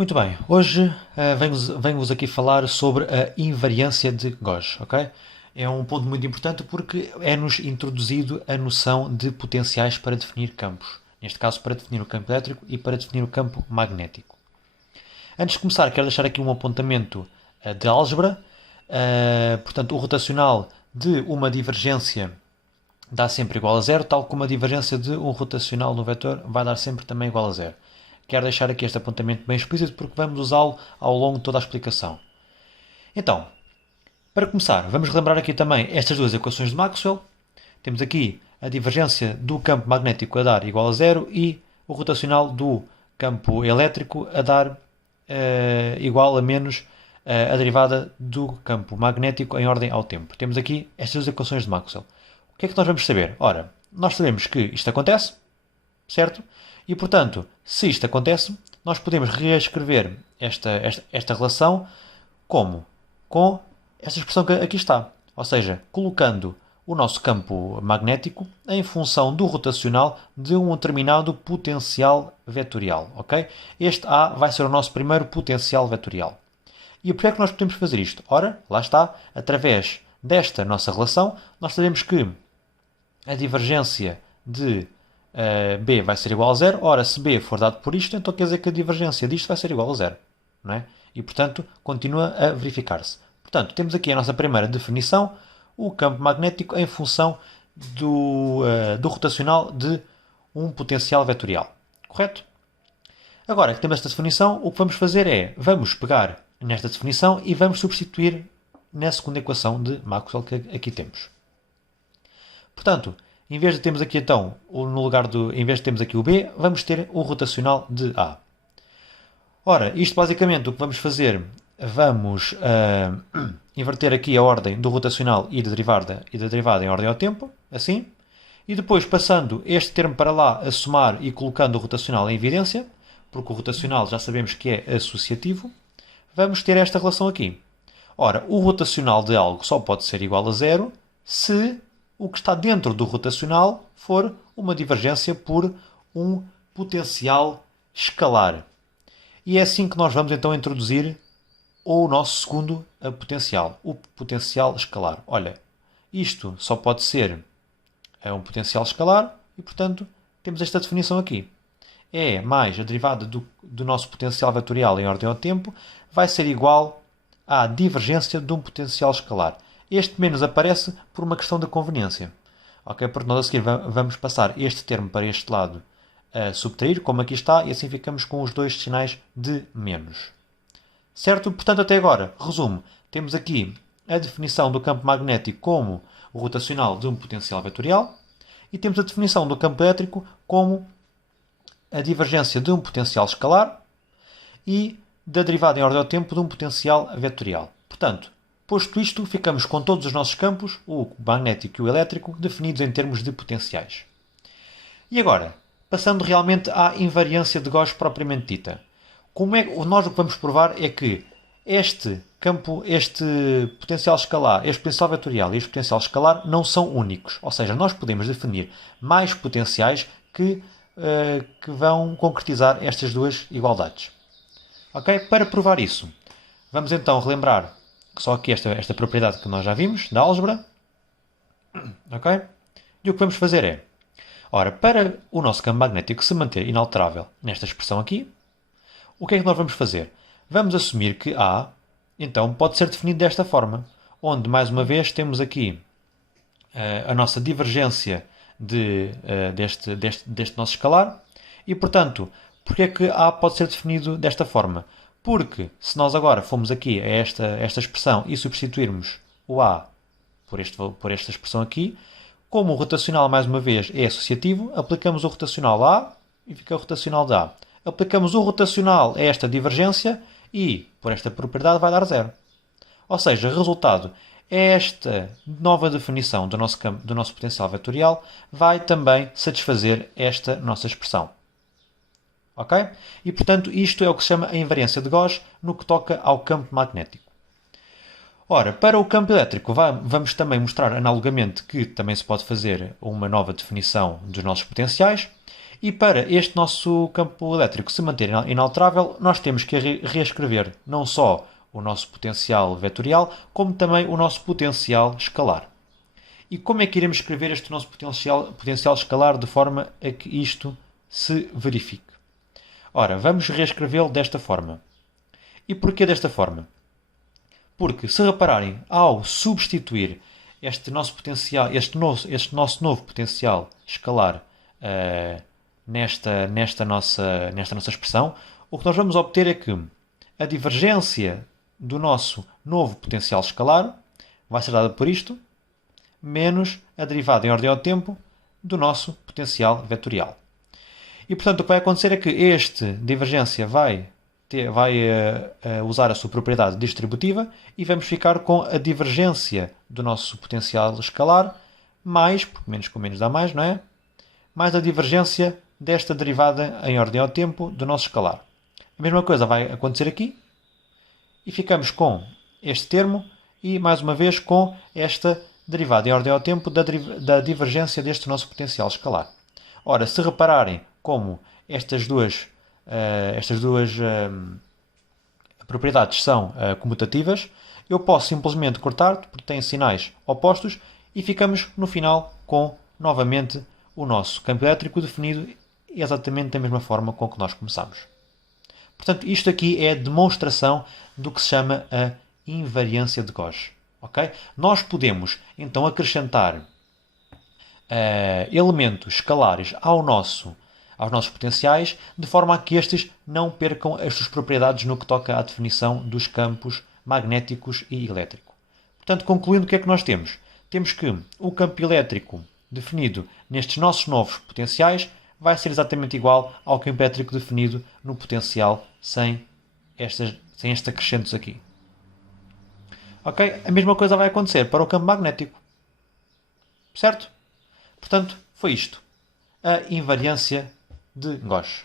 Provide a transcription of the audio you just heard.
Muito bem, hoje venho-vos aqui falar sobre a invariância de Gauss, ok? É um ponto muito importante porque é-nos introduzido a noção de potenciais para definir campos. Neste caso, para definir o campo elétrico e para definir o campo magnético. Antes de começar, quero deixar aqui um apontamento de álgebra. Portanto, o rotacional de uma divergência dá sempre igual a zero, tal como a divergência de um rotacional no vetor vai dar sempre também igual a zero. Quero deixar aqui este apontamento bem explícito porque vamos usá-lo ao longo de toda a explicação. Então, para começar, vamos relembrar aqui também estas duas equações de Maxwell. Temos aqui a divergência do campo magnético a dar igual a zero e o rotacional do campo elétrico a dar igual a menos a derivada do campo magnético em ordem ao tempo. Temos aqui estas duas equações de Maxwell. O que é que nós vamos saber? Ora, nós sabemos que isto acontece, certo? E, portanto, se isto acontece, nós podemos reescrever esta relação como? Com esta expressão que aqui está. Ou seja, colocando o nosso campo magnético em função do rotacional de um determinado potencial vetorial. Ok? Este A vai ser o nosso primeiro potencial vetorial. E por que é que nós podemos fazer isto? Ora, lá está, através desta nossa relação, nós sabemos que a divergência de B vai ser igual a zero. Ora, se B for dado por isto, então quer dizer que a divergência disto vai ser igual a zero. Não é? E, portanto, continua a verificar-se. Portanto, temos aqui a nossa primeira definição, o campo magnético em função do rotacional de um potencial vetorial. Correto? Agora que temos esta definição, o que vamos fazer é, vamos pegar nesta definição e vamos substituir na segunda equação de Maxwell que aqui temos. Portanto, em vez de termos aqui então, em vez de termos aqui o B, vamos ter o rotacional de A. Ora, isto basicamente o que vamos fazer, vamos inverter aqui a ordem do rotacional e da derivada em ordem ao tempo, assim, e depois passando este termo para lá a somar e colocando o rotacional em evidência, porque o rotacional já sabemos que é associativo, vamos ter esta relação aqui. Ora, o rotacional de algo só pode ser igual a zero se o que está dentro do rotacional for uma divergência por um potencial escalar. E é assim que nós vamos então introduzir o nosso segundo potencial, o potencial escalar. Olha, isto só pode ser um potencial escalar e, portanto, temos esta definição aqui. E mais a derivada do nosso potencial vetorial em ordem ao tempo vai ser igual à divergência de um potencial escalar. Este menos aparece por uma questão de conveniência. Ok? Porque nós a seguir vamos passar este termo para este lado a subtrair, como aqui está, e assim ficamos com os dois sinais de menos. Certo? Portanto, até agora, resumo, temos aqui a definição do campo magnético como o rotacional de um potencial vetorial e temos a definição do campo elétrico como a divergência de um potencial escalar e da derivada em ordem ao tempo de um potencial vetorial. Portanto, posto isto, ficamos com todos os nossos campos, o magnético e o elétrico, definidos em termos de potenciais. E agora, passando realmente à invariância de Gauss propriamente dita. Nós o que vamos provar é que este campo, este potencial escalar, este potencial vetorial e este potencial escalar não são únicos. Ou seja, nós podemos definir mais potenciais que vão concretizar estas duas igualdades. Ok? Para provar isso, vamos então relembrar só aqui esta propriedade que nós já vimos, da álgebra. Ok? E o que vamos fazer é, ora, para o nosso campo magnético se manter inalterável nesta expressão aqui, o que é que nós vamos fazer? Vamos assumir que A, então, pode ser definido desta forma, onde, mais uma vez, temos aqui a nossa divergência deste nosso escalar e, portanto, porque é que A pode ser definido desta forma? Porque, se nós agora formos aqui a esta expressão e substituirmos o A por esta expressão aqui, como o rotacional, mais uma vez, é associativo, aplicamos o rotacional a A e fica o rotacional de A. Aplicamos o rotacional a esta divergência e, por esta propriedade, vai dar zero. Ou seja, resultado, esta nova definição do nosso potencial vetorial vai também satisfazer esta nossa expressão. Ok? E, portanto, isto é o que se chama a invariância de Gauss no que toca ao campo magnético. Ora, para o campo elétrico, vamos também mostrar analogamente que também se pode fazer uma nova definição dos nossos potenciais E para este nosso campo elétrico se manter inalterável, nós temos que reescrever não só o nosso potencial vetorial, como também o nosso potencial escalar. E como é que iremos escrever este nosso potencial escalar de forma a que isto se verifique? Ora, vamos reescrevê-lo desta forma. E porquê desta forma? Porque, se repararem, ao substituir este nosso potencial, este nosso novo potencial escalar nesta nossa expressão, o que nós vamos obter é que a divergência do nosso novo potencial escalar vai ser dada por isto, menos a derivada em ordem ao tempo do nosso potencial vetorial. E, portanto, o que vai acontecer é que esta divergência vai usar a sua propriedade distributiva e vamos ficar com a divergência do nosso potencial escalar mais, porque menos com menos dá mais, não é? Mais a divergência desta derivada em ordem ao tempo do nosso escalar. A mesma coisa vai acontecer aqui e ficamos com este termo e, mais uma vez, com esta derivada em ordem ao tempo da divergência deste nosso potencial escalar. Ora, se repararem como estas duas propriedades são comutativas, eu posso simplesmente cortar, porque têm sinais opostos, e ficamos no final com, novamente, o nosso campo elétrico definido exatamente da mesma forma com que nós começamos. Portanto, isto aqui é a demonstração do que se chama a invariância de Gauss. Okay? Nós podemos, então, acrescentar elementos escalares aos nossos potenciais, de forma a que estes não percam as suas propriedades no que toca à definição dos campos magnéticos e elétrico. Portanto, concluindo, o que é que nós temos? Temos que o campo elétrico definido nestes nossos novos potenciais vai ser exatamente igual ao campo elétrico definido no potencial sem estes acrescentos aqui. Ok? A mesma coisa vai acontecer para o campo magnético. Certo? Portanto, foi isto. A invariância de Gauss.